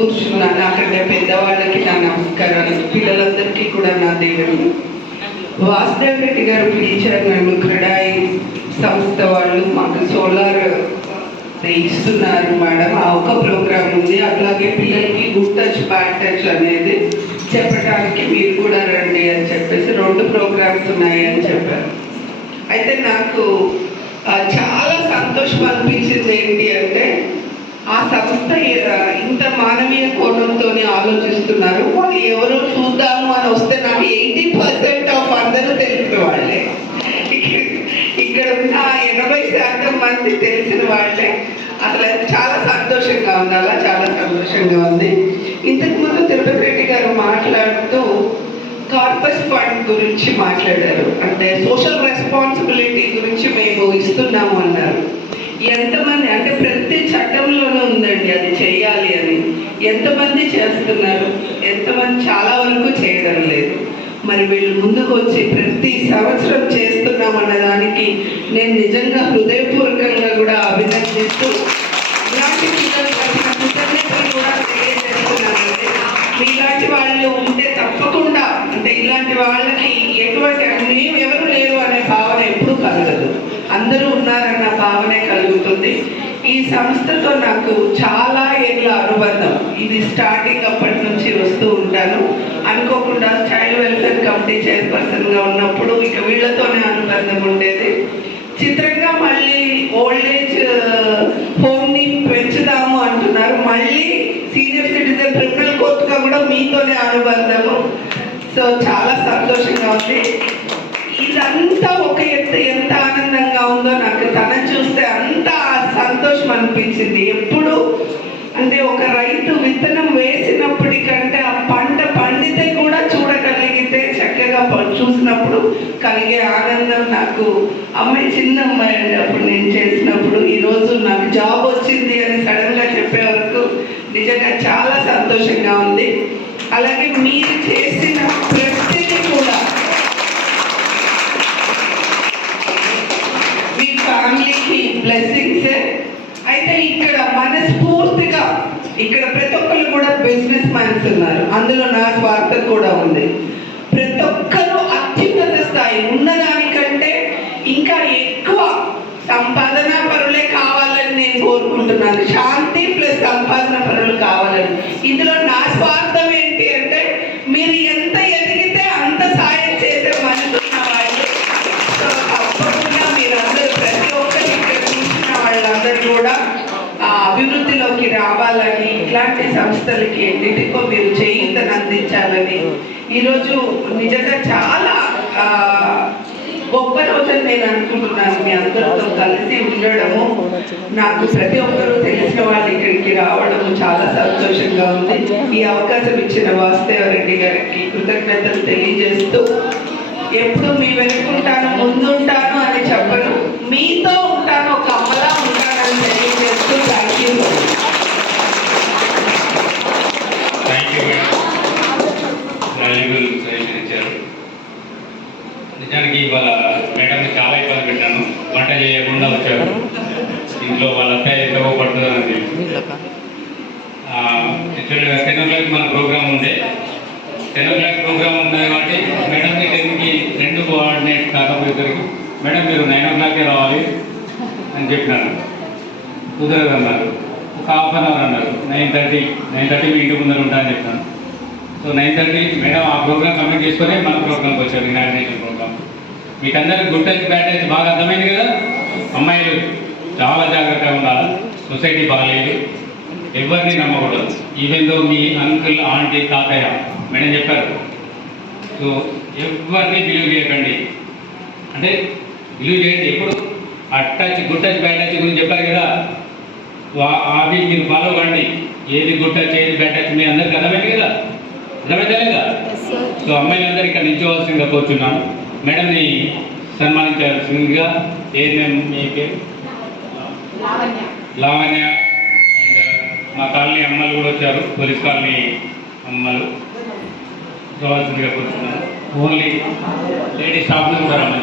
కూర్చున్నాను. అక్కడ పెద్దవాళ్ళకి నా నమస్కారాలు, పిల్లలందరికీ కూడా నా దేవుడు. వాసుదేవ్ రెడ్డి గారు పిలిచారు నన్ను. క్రెడాయి సంస్థ వాళ్ళు మాకు సోలార్ ఇస్తున్నారు మేడం, ఆ ఒక ప్రోగ్రామ్ ఉంది. అట్లాగే పిల్లలకి గుడ్ టచ్ బ్యాడ్ టచ్ అనేది చెప్పడానికి మీరు కూడా రండి అని చెప్పేసి 2 ప్రోగ్రామ్స్ ఉన్నాయి అని చెప్పారు. అయితే నాకు చాలా సంతోషం అనిపించింది. ఏంటి అంటే ఆ సంస్థ ఇంత మానవీయ కోణంతో ఆలోచిస్తున్నారు. వాళ్ళు ఎవరో చూద్దాము అని వస్తే నాకు 80% ఆఫ్ అందరూ తెలిసిన వాళ్ళే. ఇక్కడ ఉన్న 80% మంది తెలిసిన వాళ్ళే. అసలు చాలా సంతోషంగా ఉంది, అలా చాలా సంతోషంగా ఉంది. ఇంతకుముందు తిరుపతి రెడ్డి గారు మాట్లాడుతూ కార్పస్ ఫండ్ గురించి మాట్లాడారు. అంటే సోషల్ రెస్పాన్సిబిలిటీ గురించి మేము ఇస్తున్నాము అన్నారు. ఎంతమంది అంటే ప్రతి చట్టంలోనూ ఉందండి అది చేయాలి అని. ఎంతమంది చేస్తున్నారు, ఎంతమంది చాలా వరకు చేయడం లేదు. మరి వీళ్ళు ముందుకు వచ్చి ప్రతి సంవత్సరం చేస్తున్నామన్న దానికి నేను నిజంగా హృదయపూర్వకంగా కూడా అభినందిస్తూ ఇలాంటి పిల్లలు కృతజ్ఞతలు కూడా తెలియజేస్తున్నానండి. మీలాంటి వాళ్ళు ఉంటే తప్పకుండా, అంటే ఇలాంటి వాళ్ళకి ఎటువంటి మేము ఎవరు లేరు అనే భావన ఎప్పుడూ కలగదు, అందరూ ఉన్నారన్న భావనే కలుగుతుంది. ఈ సంస్థతో నాకు చాలా ఏళ్ళ అనుబంధం. ఇది స్టార్టింగ్ అప్పటి నుంచి వస్తూ ఉంటాను. అనుకోకుండా చైల్డ్ వెల్ఫేర్ కమిటీ చైర్పర్సన్గా ఉన్నప్పుడు ఇక వీళ్ళతోనే అనుబంధం ఉండేది. చిత్రంగా మళ్ళీ ఓల్డ్ ఏజ్ హోమ్ని పెంచుదాము అంటున్నారు. మళ్ళీ సీనియర్ సిటిజన్ ట్రిబ్యునల్ కోర్టుగా కూడా మీతోనే అనుబంధము. సో చాలా సంతోషంగా ఉంది. ఇదంతా ఒక ఎత్తు ఎంత ఆనందంగా ఉందో నాకు తనని చూస్తే అంత సంతోషం అనిపించింది. ఎప్పుడు అంటే ఒక రైతు విత్తనం వేసినప్పటికంటే ఆ పంట పండితే కూడా చూడగలిగితే చక్కగా చూసినప్పుడు కలిగే ఆనందం నాకు. అమ్మాయి చిన్న అమ్మాయి అండి అప్పుడు నేను చేసినప్పుడు. ఈరోజు నాకు జాబ్ వచ్చింది అని సడన్గా చెప్పే వరకు నిజంగా చాలా సంతోషంగా ఉంది. అలాగే మీరు చేసిన ప్రతిదీ కూడా మీ ఫ్యామిలీకి బ్లెస్సింగ్సే. అయితే ఇక్కడ మనస్ఫూర్తిగా ఇక్కడ ప్రతి ఒక్కరు కూడా బిజినెస్ మ్యాన్స్ ఉన్నారు, అందులో నా స్వార్థం కూడా ఉంది. ప్రతి ఒక్కరూ అత్యున్నత స్థాయి ఉన్నదానికంటే ఇంకా ఎక్కువ సంపాదన పరులే కావాలని నేను కోరుకుంటున్నాను. శాంతి ప్లస్ సంపాదన పరులు కావాలని. ఇందులో నా స్వార్థం ఏంటి అంటే మీరు ఎంత ఎదిగితే అంత సాయం చేసే మనసు ఉన్న వాళ్ళు. తప్పకుండా మీరందరూ ప్రతి ఒక్కరు ఇక్కడ చూసిన వాళ్ళందరూ కూడా అభివృద్ధిలోకి రావాలని, ఇట్లాంటి సంస్థలకి ఎన్నిటికో మీరు చేయూతను అందించాలని ఈరోజు నిజంగా చాలా గొప్ప రోజుని నేను అనుకుంటున్నాను. మీ అందరితో కలిసి ఉండడము, నాకు ప్రతి ఒక్కరూ తెలిసిన వాళ్ళు ఇక్కడికి రావడము చాలా సంతోషంగా ఉంది. ఈ అవకాశం ఇచ్చిన వాసుదేవ్ రెడ్డి గారికి కృతజ్ఞతలు తెలియజేస్తూ, ఎప్పుడు మీ వెనుకుంటాను, ముందుంటాను అని చెప్పను, మీతో ఉంటాను, ఒక అమ్మలా ఉంటానని తెలియజేస్తూ థ్యాంక్ యూ. నిజానికి ఇవాళ మేడం చాలా ఇబ్బంది పెట్టాను. వంట చేయకుండా వచ్చారు. ఇంట్లో వాళ్ళ అత్తయ్య ఎంతో పడుతుందని తెలుసు. యాక్చువల్గా 10 o'clock మన ప్రోగ్రామ్ ఉంది. 10 o'clock ప్రోగ్రామ్ ఉంది కాబట్టి మేడంకి 10కి 2 కోఆర్డినేట్ కాకపోయేసరికి మేడం మీరు 9 o'clockకే రావాలి అని చెప్పినాను. కుదరదు అన్నారు. ఒక ½ an hour అన్నారు. 9:30 మీ ఇంటి ముందర ఉంటా అని చెప్పినాను. సో 9:30 మేడం ఆ ప్రోగ్రామ్ కంప్లీట్ చేసుకొని మన ప్రోగ్రామ్కి వచ్చారు, ఇనాగ్రేషన్ ప్రోగ్రామ్. మీకు అందరికీ గుడ్ టచ్ బ్యాడ్ టచ్ బాగా అర్థమైంది కదా. అమ్మాయిలు చాలా జాగ్రత్తగా ఉండాలి. సొసైటీ బాగాలేదు, ఎవరిని నమ్మకూడదు. ఈవెన్ దో మీ అంకుల్ ఆంటీ తాతయ్య మేడం చెప్పారు. సో ఎవరిని బిలీవ్ చేయకండి, అంటే బిలీవ్ చేయండి. ఎప్పుడు ఆ touch good touch bad touch గురించి చెప్పారు కదా, అవి మీరు ఫాలో కండి. ఏది గుడ్ టచ్ ఏది బ్యాడ్ టచ్ మీ అందరికీ అర్థమైంది కదా, అర్థమైతే లేదా? సో అమ్మాయిలందరూ ఇక్కడ నిల్చోవాల్సిందిగా కోరుచున్నాను. మేడంని సన్మానించాల్సిందిగా. మీ పేరు? లావణ్య. అండ్ మా కాలనీ అమ్మలు కూడా వచ్చారు, పోలీస్ కాలనీ అమ్మలు రావాల్సిందిగా కోరుచున్నాను. ఓన్లీ లేడీ స్టాఫ్ కూడా రమ్మని